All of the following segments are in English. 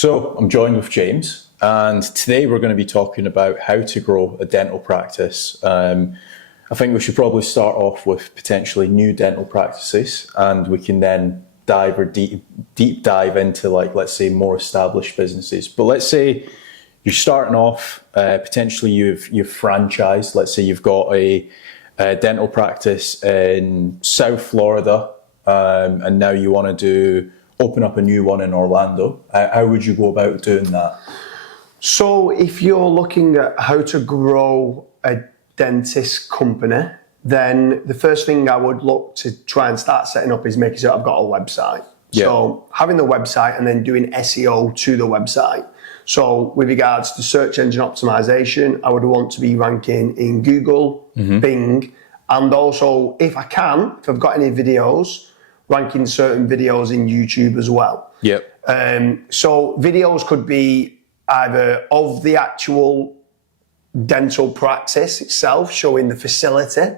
So I'm joined with James, and today we're going to be talking about how to grow a dental practice. I think we should probably start off with potentially new dental practices, and we can then deep dive into, like, let's say, more established businesses. But let's say you're starting off, potentially you've franchised. Let's say you've got a dental practice in South Florida, and now you want to open up a new one in Orlando. How would you go about doing that? So if you're looking at how to grow a dentist company, then the first thing I would look to try and start setting up is making sure I've got a website. Yep. So having the website and then doing SEO to the website. So with regards to search engine optimization, I would want to be ranking in Google, Bing, and also, if I can, if I've got any videos, ranking certain videos in YouTube as well. Yep. So videos could be either of the actual dental practice itself, showing the facility,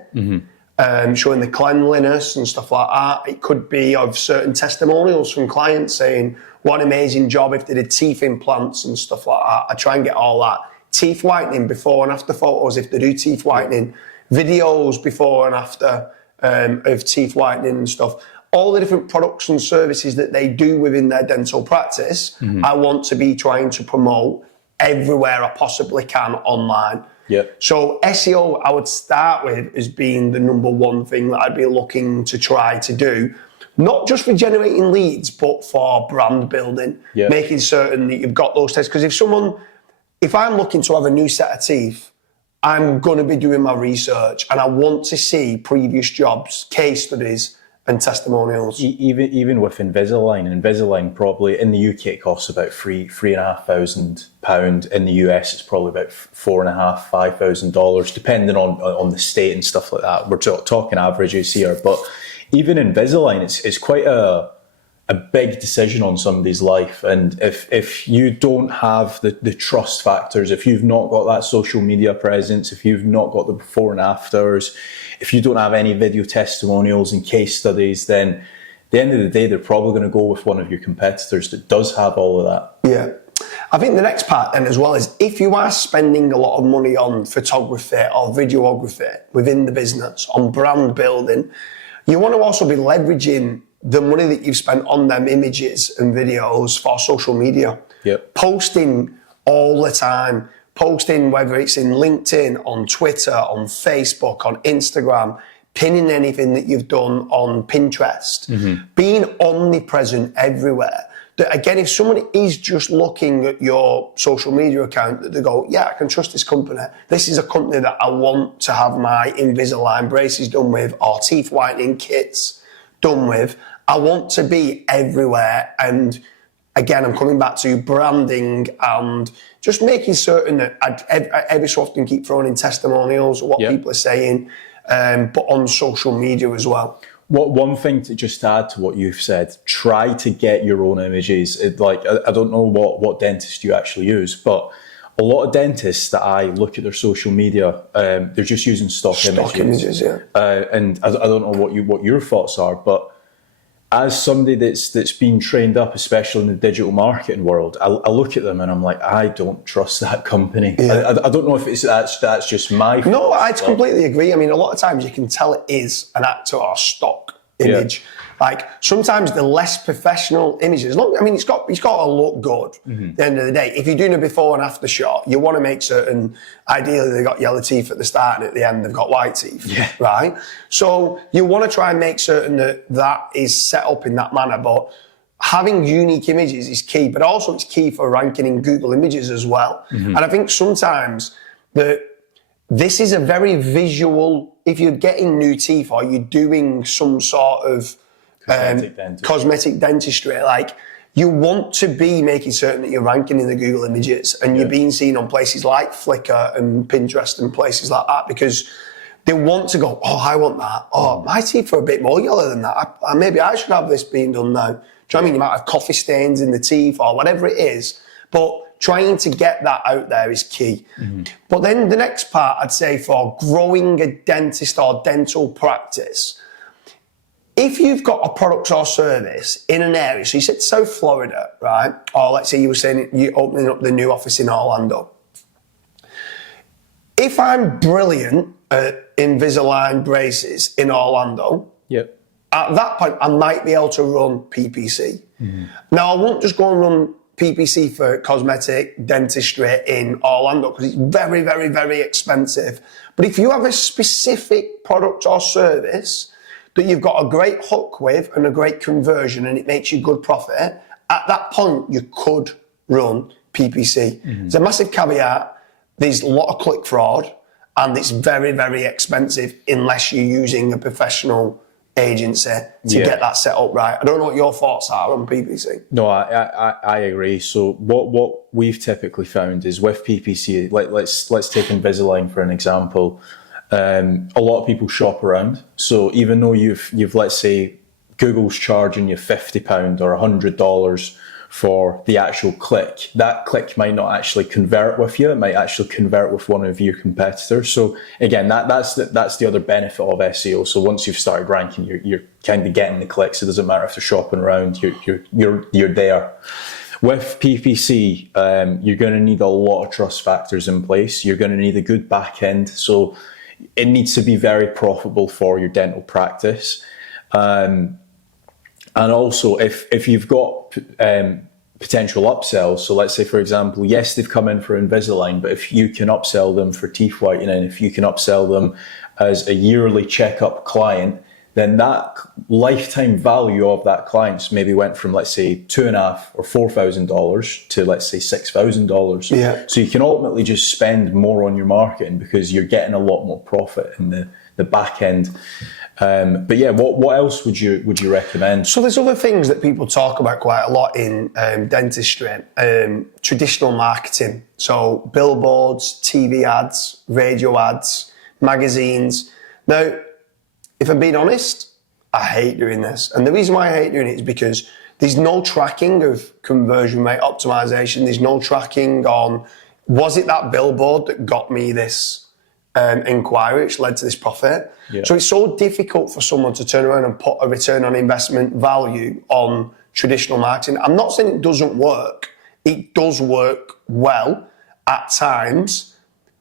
showing the cleanliness and stuff like that. It could be of certain testimonials from clients saying what an amazing job if they did teeth implants and stuff like that. I try and get all that. Teeth whitening before and after photos if they do teeth whitening. Videos before and after of teeth whitening and stuff. All the different products and services that they do within their dental practice, I want to be trying to promote everywhere I possibly can online. Yep. So SEO, I would start with as being the number one thing that I'd be looking to try to do, not just for generating leads, but for brand building, making certain that you've got those tests. Because if I'm looking to have a new set of teeth, I'm going to be doing my research and I want to see previous jobs, case studies, and testimonials. Even with Invisalign probably in the UK it costs about £3,500. In the US it's probably about $4,500-5,000, depending on the state and stuff like that. We're talking averages here, but even Invisalign, it's quite a big decision on somebody's life. And if you don't have the trust factors, if you've not got that social media presence, if you've not got the before and afters, if you don't have any video testimonials and case studies, then at the end of the day, they're probably going to go with one of your competitors that does have all of that. Yeah. I think the next part then as well is if you are spending a lot of money on photography or videography within the business, on brand building, you want to also be leveraging the money that you've spent on them images and videos for social media. Yep. Posting all the time. Posting, whether it's in LinkedIn, on Twitter, on Facebook, on Instagram, pinning anything that you've done on Pinterest, being omnipresent everywhere. That again, if someone is just looking at your social media account, that they go, yeah, I can trust this company. This is a company that I want to have my Invisalign braces done with, or teeth whitening kits done with. I want to be everywhere. And again, I'm coming back to branding and just making certain that I every so often keep throwing in testimonials of what people are saying, but on social media as well. One thing to just add to what you've said, try to get your own images. I don't know what dentist you actually use, but a lot of dentists that I look at their social media, they're just using stock images. And I don't know what your thoughts are, but as somebody that's been trained up, especially in the digital marketing world, I look at them and I'm like, I don't trust that company. Yeah. I don't know if that's just my fault. No, I completely agree. I mean, a lot of times you can tell it is an actor or stock image. Yeah. Like sometimes the less professional images, it's got to look good at the end of the day. If you're doing a before and after shot, you want to make certain, ideally they've got yellow teeth at the start and at the end they've got white teeth, right? So you want to try and make certain that is set up in that manner, but having unique images is key, but also it's key for ranking in Google Images as well. And I think sometimes this is a very visual, if you're getting new teeth or you're doing some sort of cosmetic dentistry, like you want to be making certain that you're ranking in the Google Images and you're being seen on places like Flickr and Pinterest and places like that, because they want to go, oh, I want that. Oh, my teeth are a bit more yellow than that. Maybe I should have this being done now. Do you know what I mean? You might have coffee stains in the teeth or whatever it is, but trying to get that out there is key. But then the next part, I'd say, for growing a dentist or dental practice, if you've got a product or service in an area, so you said South Florida, right? Or let's say you were saying you're opening up the new office in Orlando. If I'm brilliant at Invisalign braces in Orlando, Yep. at that point, I might be able to run PPC. Now, I won't just go and run PPC for cosmetic dentistry in Orlando because it's very, very, very expensive. But if you have a specific product or service that you've got a great hook with and a great conversion and it makes you good profit, at that point, you could run PPC. It's a massive caveat. There's a lot of click fraud and it's very, very expensive unless you're using a professional agency to get that set up right. I don't know what your thoughts are on PPC. No, I agree. So what we've typically found is with PPC, let's take Invisalign for an example. A lot of people shop around. So even though you've let's say Google's charging you £50 or $100 for the actual click, that click might not actually convert with you. It might actually convert with one of your competitors. So again, that's the other benefit of SEO. So once you've started ranking, you're kind of getting the clicks. It doesn't matter if they're shopping around. You're there. With PPC, you're going to need a lot of trust factors in place. You're going to need a good back end. So it needs to be very profitable for your dental practice. And also, if you've got potential upsells, so let's say, for example, yes, they've come in for Invisalign, but if you can upsell them for teeth whitening, if you can upsell them as a yearly checkup client, then that lifetime value of that client's maybe went from, let's say, $2,500 or $4,000 to, let's say, $6,000. Yeah. So you can ultimately just spend more on your marketing because you're getting a lot more profit in the back end. But yeah, what else would you recommend? So there's other things that people talk about quite a lot in dentistry, traditional marketing. So billboards, TV ads, radio ads, magazines. Now, if I'm being honest, I hate doing this. And the reason why I hate doing it is because there's no tracking of conversion rate optimization. There's no tracking on, was it that billboard that got me this inquiry, which led to this profit? Yeah. So it's so difficult for someone to turn around and put a return on investment value on traditional marketing. I'm not saying it doesn't work. It does work well at times.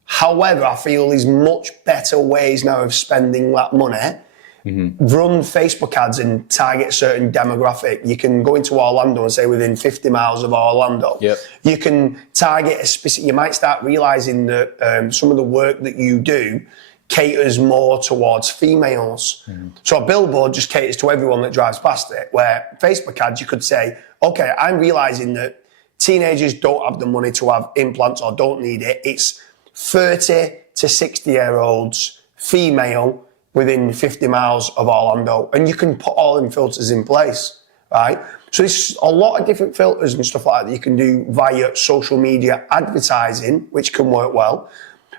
However, I feel there's much better ways now of spending that money. Run Facebook ads and target a certain demographic. You can go into Orlando and say within 50 miles of Orlando. Yep. You can target a specific, you might start realizing that some of the work that you do caters more towards females. So a billboard just caters to everyone that drives past it, where Facebook ads, you could say, okay, I'm realizing that teenagers don't have the money to have implants or don't need it. It's 30 to 60-year-olds, female, within 50 miles of Orlando, and you can put all them filters in place, right? So there's a lot of different filters and stuff like that you can do via social media advertising, which can work well,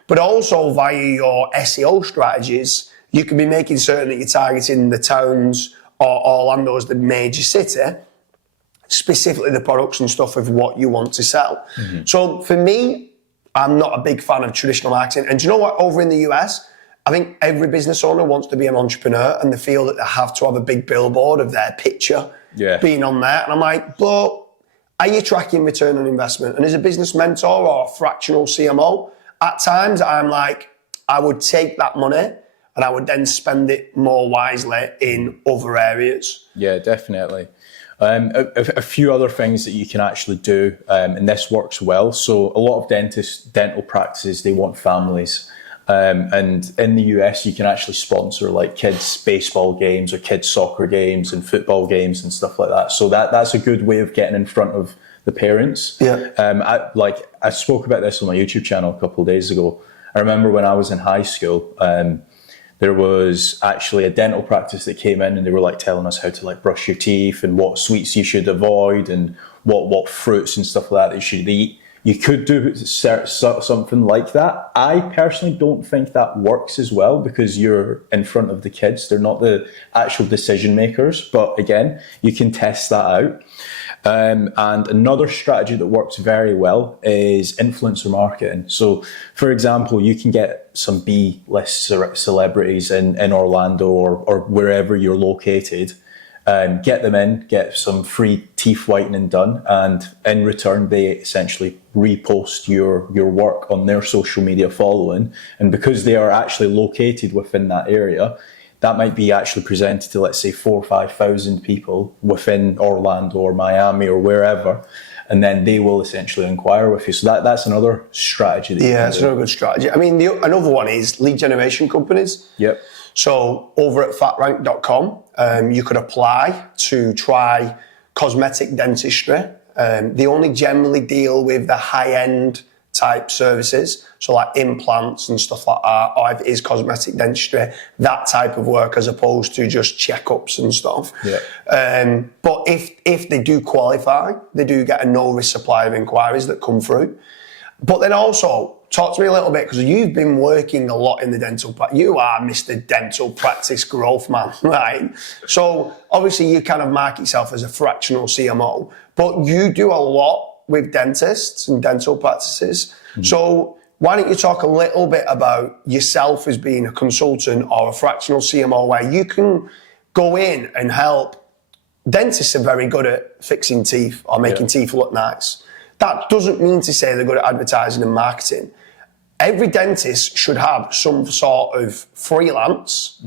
but also via your SEO strategies, you can be making certain that you're targeting the towns or Orlando as the major city, specifically the products and stuff of what you want to sell. So for me, I'm not a big fan of traditional marketing. And do you know what? Over in the US, I think every business owner wants to be an entrepreneur and they feel that they have to have a big billboard of their picture being on there. And I'm like, but are you tracking return on investment? And as a business mentor or a fractional CMO, at times I'm like, I would take that money and I would then spend it more wisely in other areas. Yeah, definitely. A few other things that you can actually do, and this works well. So a lot of dental practices, they want families. And in the US, you can actually sponsor like kids' baseball games or kids' soccer games and football games and stuff like that. So that's a good way of getting in front of the parents. Yeah. I spoke about this on my YouTube channel a couple of days ago. I remember when I was in high school, there was actually a dental practice that came in and they were like telling us how to like brush your teeth and what sweets you should avoid and what fruits and stuff like that you should eat you could do something like that. I personally don't think that works as well because you're in front of the kids. They're not the actual decision makers. But again, you can test that out. And another strategy that works very well is influencer marketing. So, for example, you can get some B-list celebrities in Orlando or wherever you're located, get them in, get some free teeth whitening done, and in return, they essentially repost your work on their social media following. And because they are actually located within that area, that might be actually presented to, let's say, 4,000 or 5,000 people within Orlando or Miami or wherever, and then they will essentially inquire with you. So that's another strategy. That's another good strategy. I mean, another one is lead generation companies. Yep. So over at fatrank.com, you could apply to try cosmetic dentistry. They only generally deal with the high-end type services, so like implants and stuff like that, or if it is cosmetic dentistry, that type of work as opposed to just checkups and stuff. Yeah. But if they do qualify, they do get a no-risk supply of inquiries that come through. But then also, talk to me a little bit, because you've been working a lot in the dental practice. You are Mr. Dental Practice Growth Man, right? So obviously you kind of mark yourself as a fractional CMO, but you do a lot with dentists and dental practices. Mm-hmm. So why don't you talk a little bit about yourself as being a consultant or a fractional CMO where you can go in and help. Dentists are very good at fixing teeth or making teeth look nice. That doesn't mean to say they're good at advertising and marketing. Every dentist should have some sort of freelance,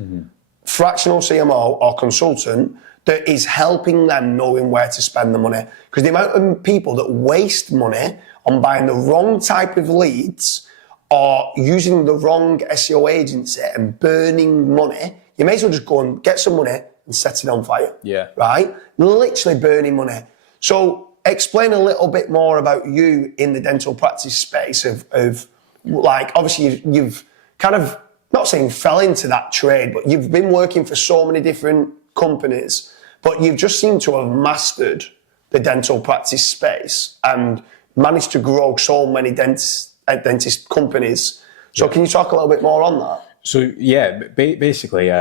fractional CMO or consultant that is helping them knowing where to spend the money. Because the amount of people that waste money on buying the wrong type of leads or using the wrong SEO agency and burning money, you may as well just go and get some money and set it on fire. Yeah. Right? Literally burning money. So explain a little bit more about you in the dental practice space of like, obviously you've kind of, not saying fell into that trade, but you've been working for so many different companies, but you've just seemed to have mastered the dental practice space and managed to grow so many dentist companies. So can you talk a little bit more on that? So yeah, basically,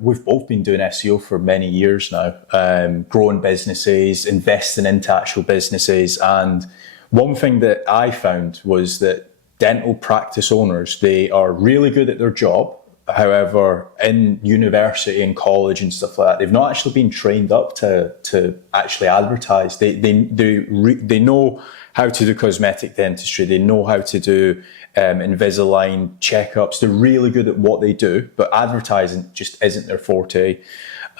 we've both been doing SEO for many years now, growing businesses, investing into actual businesses. And one thing that I found was that dental practice owners, they are really good at their job. However, in university and college and stuff like that, they've not actually been trained up to actually advertise. They know how to do cosmetic dentistry. They know how to do Invisalign checkups. They're really good at what they do, but advertising just isn't their forte.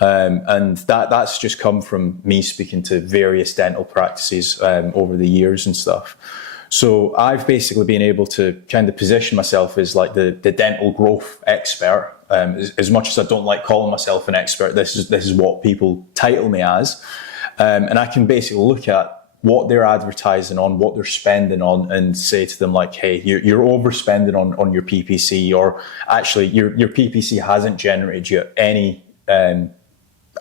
And that's just come from me speaking to various dental practices over the years and stuff. So I've basically been able to kind of position myself as like the dental growth expert. As much as I don't like calling myself an expert, this is what people title me as. And I can basically look at what they're advertising on, what they're spending on, and say to them like, hey, you're overspending on your PPC, or actually your PPC hasn't generated you any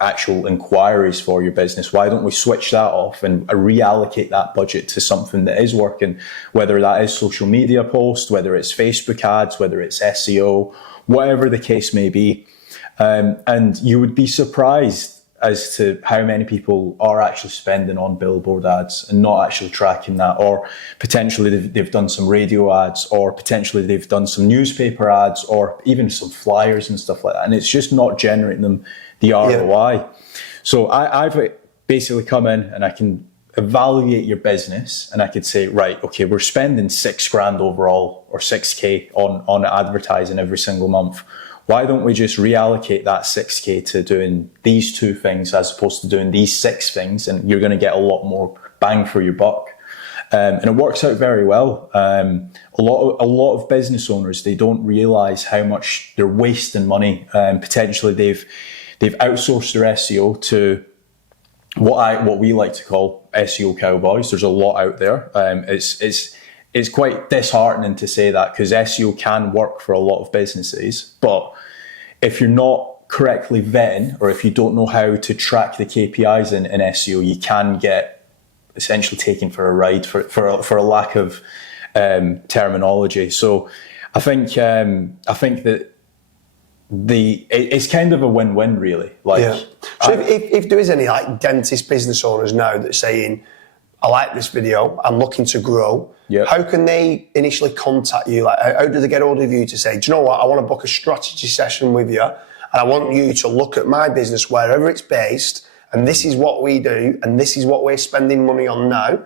actual inquiries for your business. Why don't we switch that off and reallocate that budget to something that is working, whether that is social media posts, whether it's Facebook ads, whether it's SEO, whatever the case may be. And you would be surprised as to how many people are actually spending on billboard ads and not actually tracking that, or potentially they've done some radio ads, or potentially they've done some newspaper ads, or even some flyers and stuff like that. And it's just not generating them the ROI. Yeah. So I've basically come in and I can evaluate your business, and I could say, right, okay, we're spending $6,000 overall or 6K on advertising every single month. Why don't we just reallocate that 6K to doing these 2 things as opposed to doing these 6 things, and you're going to get a lot more bang for your buck. And it works out very well. A lot of business owners, they don't realize how much they're wasting money. Potentially they've outsourced their SEO to what we like to call SEO cowboys. There's a lot out there. It's quite disheartening to say that, because SEO can work for a lot of businesses, but if you're not correctly vetting, or if you don't know how to track the KPIs in SEO, you can get essentially taken for a ride for a lack of terminology. So I think that it's kind of a win-win, really. So if there is any like dentist business owners now that's saying, I like this video, I'm looking to grow, how can they initially contact you? Like, how do they get hold of you to say, do you know what, I want to book a strategy session with you, and I want you to look at my business wherever it's based, and this is what we do, and this is what we're spending money on now.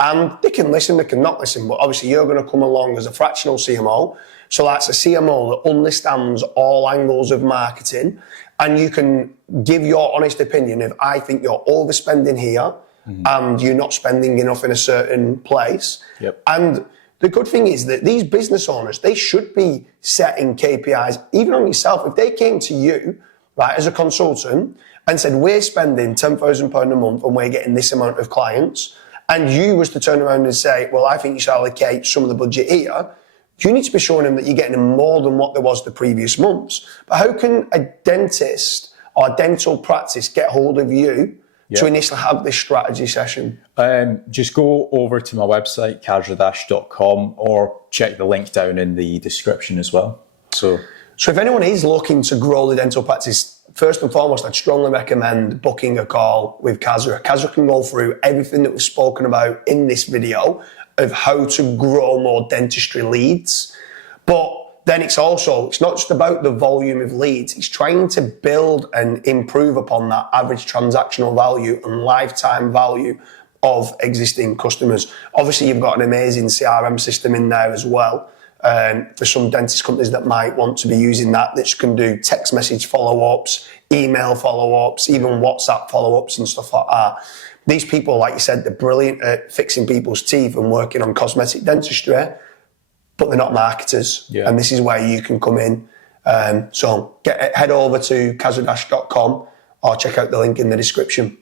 And they can listen, they can not listen, but obviously you're going to come along as a fractional CMO. So that's a CMO that understands all angles of marketing, and you can give your honest opinion if I think you're overspending here and you're not spending enough in a certain place. And the good thing is that these business owners, they should be setting KPIs, even on yourself. If they came to you, right, as a consultant and said, we're spending £10,000 a month and we're getting this amount of clients, and you was to turn around and say, well, I think you should allocate some of the budget here, you need to be showing them that you're getting them more than what there was the previous months. But how can a dentist or a dental practice get hold of you to initially have this strategy session? Just go over to my website, kazradash.com, or check the link down in the description as well. So if anyone is looking to grow the dental practice, first and foremost, I'd strongly recommend booking a call with Kazra. Kazra can go through everything that we've spoken about in this video of how to grow more dentistry leads. But then it's not just about the volume of leads, it's trying to build and improve upon that average transactional value and lifetime value of existing customers. Obviously, you've got an amazing CRM system in there as well. For some dentist companies that might want to be using that can do text message follow-ups, email follow-ups, even WhatsApp follow-ups and stuff like that. These people, like you said, they're brilliant at fixing people's teeth and working on cosmetic dentistry, but they're not marketers. And this is where you can come in. So head over to kazradash.com or check out the link in the description.